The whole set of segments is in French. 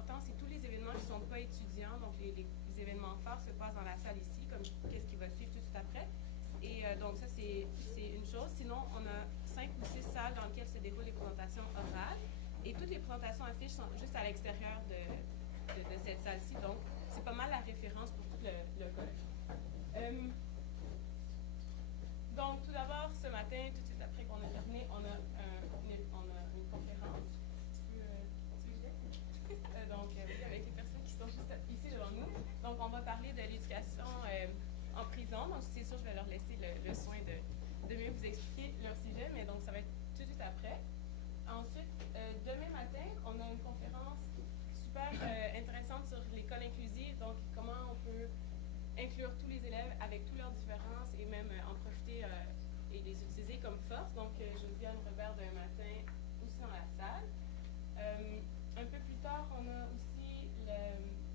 important, c'est tous les événements qui ne sont pas étudiants. Donc, les événements forts se passent dans la salle ici, comme qu'est-ce qui va suivre tout de suite après. Et donc, ça, c'est une chose. Sinon, on a 5 ou 6 salles dans lesquelles se déroulent les présentations orales. Et toutes les présentations affiches sont juste à l'extérieur de cette salle-ci. Donc, c'est pas mal la référence pour tout le collège. Donc, tout d'abord, ce matin, tout de suite après qu'on a terminé, on a une conférence. Donc, avec les personnes qui sont juste ici devant nous. Donc, on va parler de l'éducation en prison. Donc, c'est sûr, je vais leur laisser le soin de mieux vous expliquer leur sujet, mais donc, ça va être tout de suite après. Ensuite, demain matin, on a une conférence super intéressante sur l'école inclusive. Donc, comment on peut inclure tous les élèves avec toutes leurs différences et même en profiter et les utiliser comme force. Donc, Josiane Robert demain matin aussi dans la salle. Un peu plus tard, on a aussi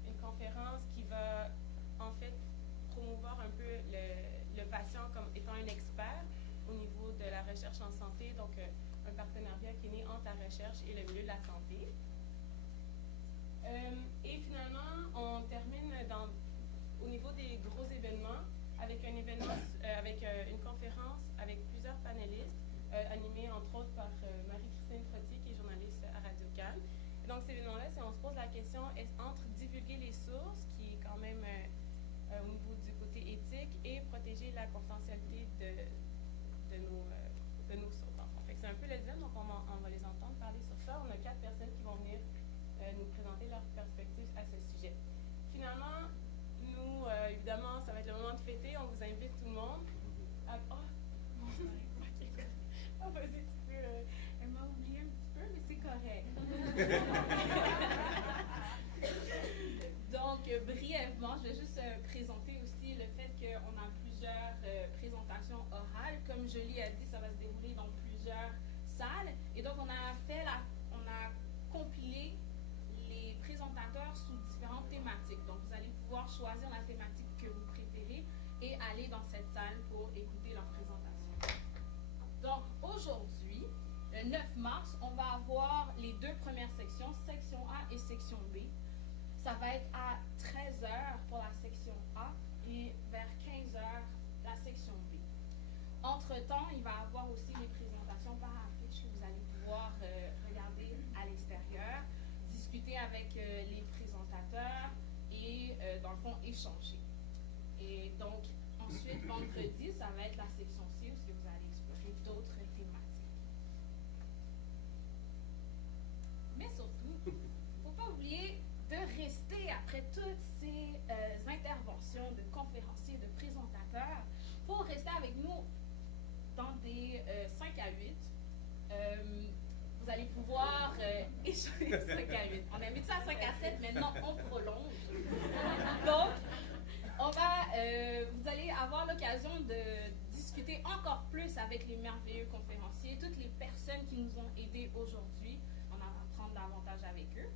une conférence qui va en fait promouvoir un peu le patient comme étant un expert au niveau de la recherche en santé, donc un partenariat qui est né entre la recherche et le milieu de la santé. Et finalement, on termine au niveau des gros événements avec un événement, avec une conférence avec plusieurs panélistes, animée entre autres par Marie-Christine Trottier, qui est journaliste à Radio-Can. Donc, cet événement-là, on se pose la question entre divulguer les sources, qui est quand même au niveau du côté éthique, et protéger la confidentialité de nos sources. C'est un peu le dilemme, donc on va les entendre parler sur ça. On a 4 personnes qui vont venir nous présenter leur perspective à ce sujet. Finalement, nous, évidemment, ça va être le moment de fêter. On vous invite tout le monde à... Oh, vas-y, tu peux... Elle m'a oublié un petit peu, mais c'est correct. Donc, brièvement, je vais juste présenter aussi le fait qu'on a plusieurs présentations orales. Comme Jolie a dit, ça va se dérouler dans plusieurs salles. Et donc, on a compilé les présentateurs sous différentes thématiques. Donc, vous allez pouvoir choisir la thématique que vous préférez et aller dans cette salle pour écouter leur présentation. Donc, aujourd'hui, le 9 mars, on va avoir les 2 premières sections, section A et section B. Ça va être à 13h pour la section A et vers 15h la section B. Entre-temps, il va y avoir aussi les présentations par affiche que vous allez pouvoir regarder à l'extérieur, discuter avec les présentateurs et, dans le fond, échanger. Et donc, ensuite, vendredi, ça va être la section C où vous allez explorer d'autres thématiques. Mais surtout, il ne faut pas oublier de rester après toutes ces interventions de conférenciers, de présentateurs, pour rester avec nous dans des 5 à 8. Vous allez pouvoir échanger 5 à 8. On a mis ça à 5 à 7, maintenant on prolonge. Donc, vous allez avoir l'occasion de discuter encore plus avec les merveilleux conférenciers, toutes les personnes qui nous ont aidés aujourd'hui. On va apprendre davantage avec eux.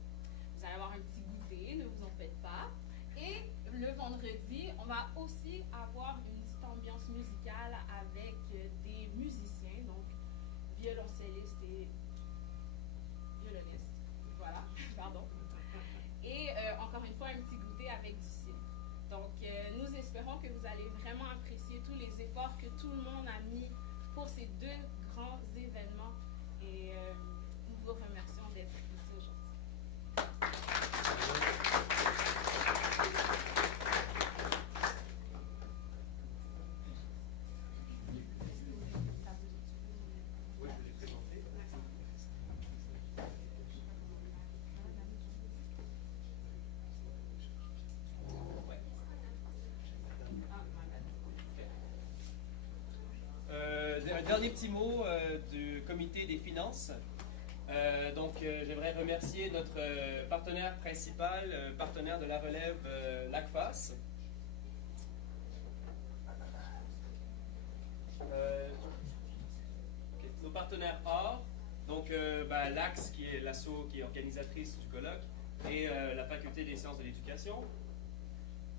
Vous allez avoir un petit goûter, ne vous en faites pas. Et le vendredi, on va aussi avoir une petite ambiance musicale avec des musiciens, donc violoncellistes et violonistes. Voilà, pardon. Et encore une fois, un petit goûter avec du cidre. Donc, nous espérons que vous allez vraiment apprécier tous les efforts que tout le monde a mis pour ces 2 grands événements. Et nous vous remercions d'être ici aujourd'hui. Un dernier petit mot du comité des finances. J'aimerais remercier notre partenaire principal, partenaire de la relève, l'ACFAS. Nos partenaires or, donc l'AXE qui est l'asso qui est organisatrice du colloque, et la faculté des sciences de l'éducation.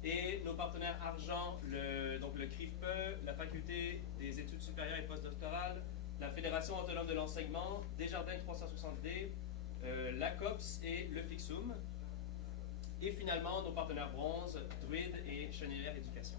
Et nos partenaires argent, le CRIFPE, la faculté des études supérieures et postdoctorales, la Fédération autonome de l'enseignement, Desjardins 360D, l'ACOPS et le FIXUM. Et finalement, nos partenaires bronze, Druide et Chenelière Éducation.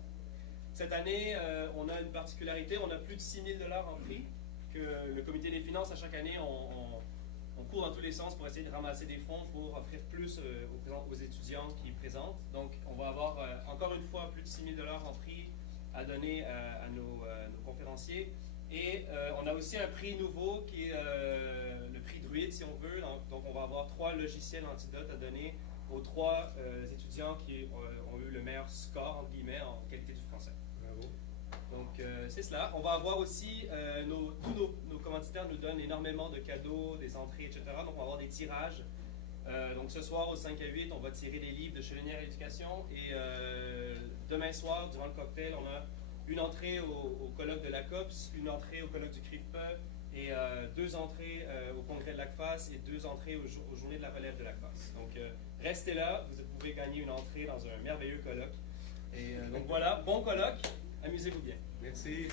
Cette année, on a une particularité, on a plus de 6 000 $ en prix, que le comité des finances, à chaque année, on court dans tous les sens pour essayer de ramasser des fonds pour offrir plus aux étudiants qui présentent. Donc, on va avoir encore une fois plus de 6 000 $ en prix à donner à nos conférenciers. Et on a aussi un prix nouveau qui est le prix Druide, si on veut. Donc, on va avoir 3 logiciels antidotes à donner aux 3 étudiants qui ont eu le meilleur score, entre guillemets, en qualité du français. Bravo. Donc, c'est cela. On va avoir aussi, tous nos commanditaires nous donnent énormément de cadeaux, des entrées, etc. Donc, on va avoir des tirages. Donc, ce soir, au 5 à 8, on va tirer des livres de Chenelière Éducation. Et demain soir, durant le cocktail, on a une entrée au colloque de la COPS, une entrée au colloque du CRIFPE et 2 entrées au congrès de l'ACFAS et 2 entrées aux journées de la relève de l'ACFAS. Donc, restez là, vous pouvez gagner une entrée dans un merveilleux colloque. Et donc voilà, bon colloque, amusez-vous bien. Merci.